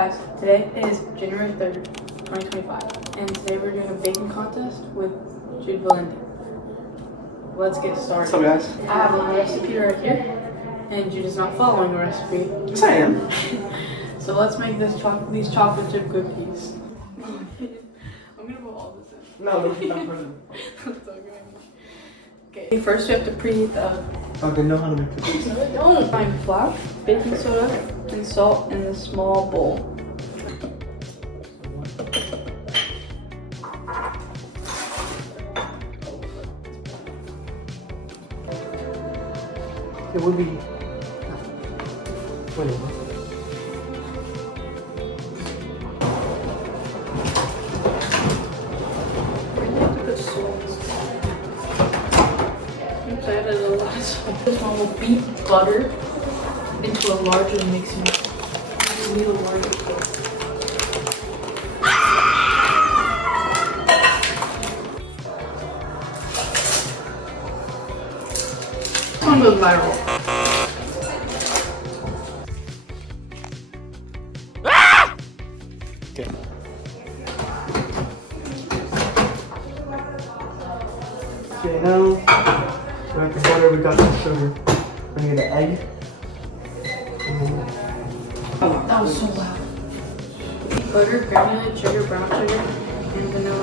Guys, today is January 3rd, 2025, and today we're doing a baking contest with Jude Valendy. Let's get started. What's up, guys? I have a recipe right here, and Jude is not following the recipe. Yes, I am. So let's make these chocolate chip cookies. I'm gonna put all this in. No, don't put it. Okay, first we have to preheat the oven. Okay, know how to make cookies. Don't find flour, baking soda, and salt in a small bowl. It would be. Wait. Oops, I added a lot of salt. This one will beat butter into a larger mixing bowl. We need a larger bowl. This one goes viral. Okay. Okay, now we have the butter, we got the sugar. We need the egg. That was so loud. Butter, granulated sugar, brown sugar, and vanilla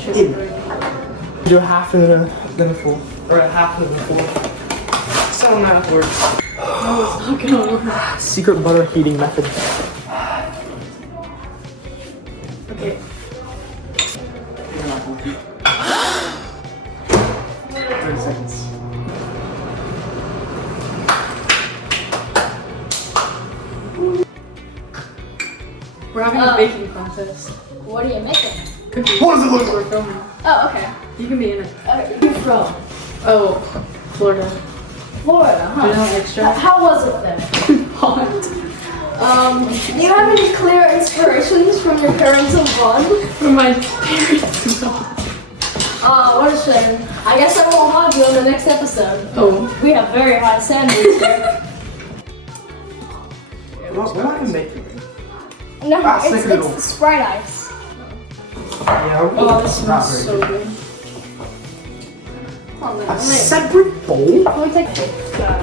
sugar. Do half of the full. Or half of the full. So not works. No, it's not gonna work. Secret butter heating method. Okay. 30 seconds. We're having a baking contest. What are you making? Cookies. What does it look We're filming. Oh, okay. You can be in it. Where are you from? Oh, Florida. Florida, Do you huh? want extra? How was it then? Hot. Do you have any clear inspirations from your parents of fun? From my parents. What a shame. I guess I won't have you on the next episode. Oh. We have very high standards here. What am I making? No, stick it it's Sprite ice. Yeah, Oh, this smells so good. Oh, no, A separate bowl? Let me take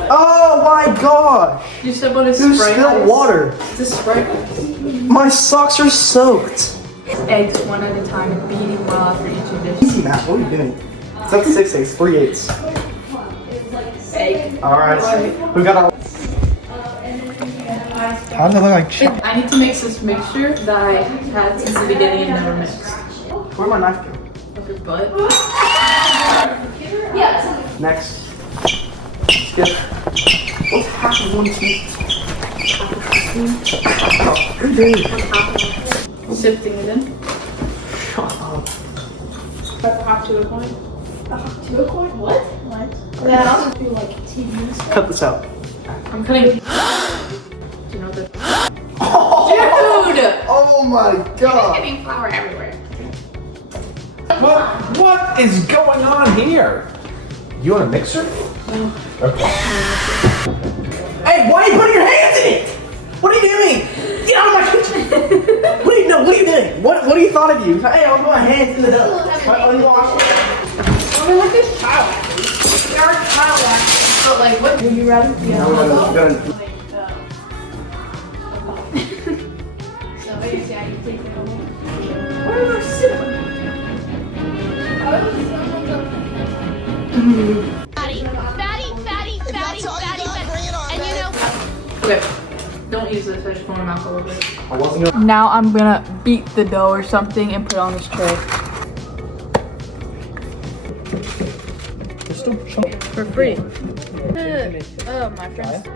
Oh my gosh! You said what is There's Sprite still ice? water. It's a Sprite ice. My socks are soaked. Eggs one at a time and beating well after each dish. Easy math, what are you doing? It's not 6 eggs, 3 8s. Egg. Alright, we got our. How does it look like chicken? I need to mix this mixture that I had since the beginning and never mixed. Where'd my knife go? Up your butt. Yes. Next. Skip. What's half of one teaspoon? Oh, good day. Sifting it in. Shut up. Half to a point. To a coin? What? What? That also do like TVs. Cut this out. I'm cutting. Do you know what that? Dude! Oh my god. Getting flour everywhere. What is going on here? You want a mixer? Okay. Hey, why are you putting your hands in it? What are you doing? Get out of my kitchen! What are you doing? What do you thought of you? Hey, I'll put my hands in the dough. Let me wash it. I mean, look at this child actors. They are child actors. But like, what would you rather be? Now we're gonna So basically, I can take it away. Where are you sitting? Fatty, and you know. Okay, don't use this. I just want to mouth a little bit. I wasn't gonna. Now I'm gonna beat the dough or something and put it on this tray. There's still chunks. For free. My friends.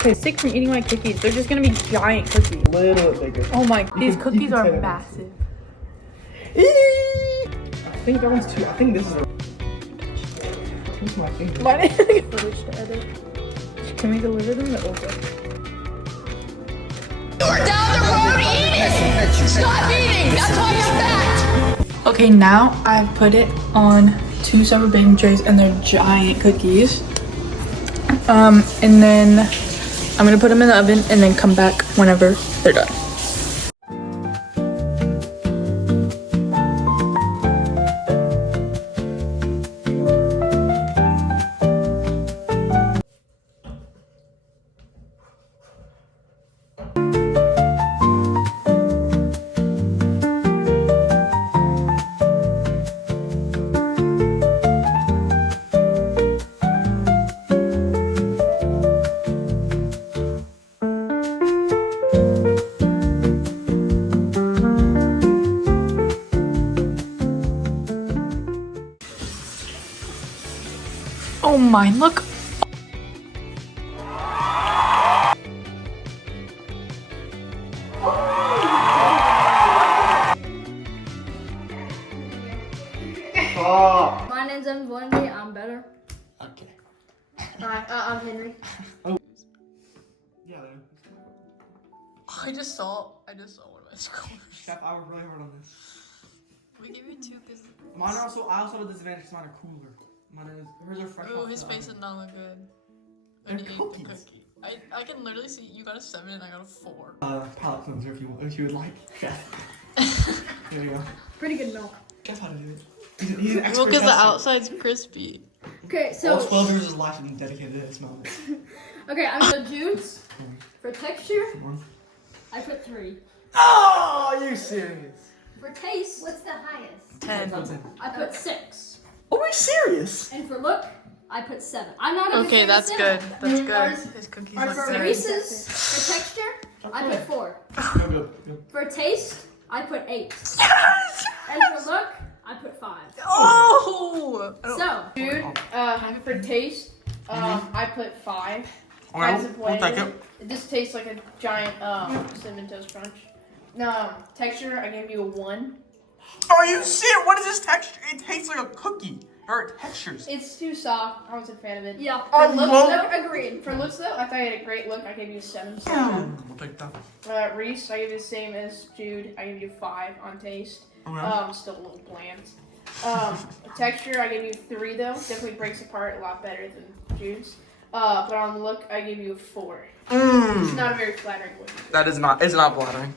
Okay, sick from eating my cookies. They're just gonna be giant cookies. A little bit bigger. Oh my, these You cookies can are say that. massive. I think that one's too. I think this is a. Where's my finger? Mine footage to edit. Can we deliver them to Oprah? You're down the road eating! Stop eating! That's why you're fat! Okay, now I've put it on 2 separate baking trays and they're giant cookies. And then I'm gonna put them in the oven and then come back whenever they're done. Oh my, look. Oh. My name's Jude Valendy. I'm better. Okay. Hi, I'm Henry. Yeah, then. I just saw one of my scores. Chef, I worked really hard on this. We gave you 2 because. Mine also, I also have a disadvantage because mine are cooler. Mine is, hers are fresh. Oh, his face did not look good. They're When he ate the cookies. cookie. I can literally see you got a 7 and I got a 4. Palate cleanser if you would like. Chef. There you go. Pretty good milk. Chef, how to do it. He's an expert. Well, because the tester. outside's crispy. Okay, All so 12 years of his life and dedicated to this moment. okay, I'm gonna Jude's. For texture, I put 3. Oh, are you serious? For taste, what's the highest? 10. I put 6. Are we serious? And for look, I put 7. I'm not a Okay, big that's fan good. of That's cinnamon. good. His cookies Or look for good. Reese's, for texture, I put 4. Go, go, go. For taste, I put 8. Yes! And for look, I put 5. Oh! So, Dude, for taste, I put 5. Okay, Kinds of we'll take way. it. It just tastes like a giant cinnamon toast crunch. No, texture, I gave you a 1. Are you serious? What is this texture? It tastes like a cookie. Or textures. It's too soft. I wasn't a fan of it. yeah. I For looks, love- though, agreed. For looks though, I thought you had a great look. I gave you a 7. We'll take that. Reese, I gave you the same as Jude. I gave you 5 on taste. Okay. Still a little bland. Texture, I gave you 3 though. Definitely breaks apart a lot better than Jude's. But on look, I gave you a 4. It's not a very flattering look. That is not, it's not flattering.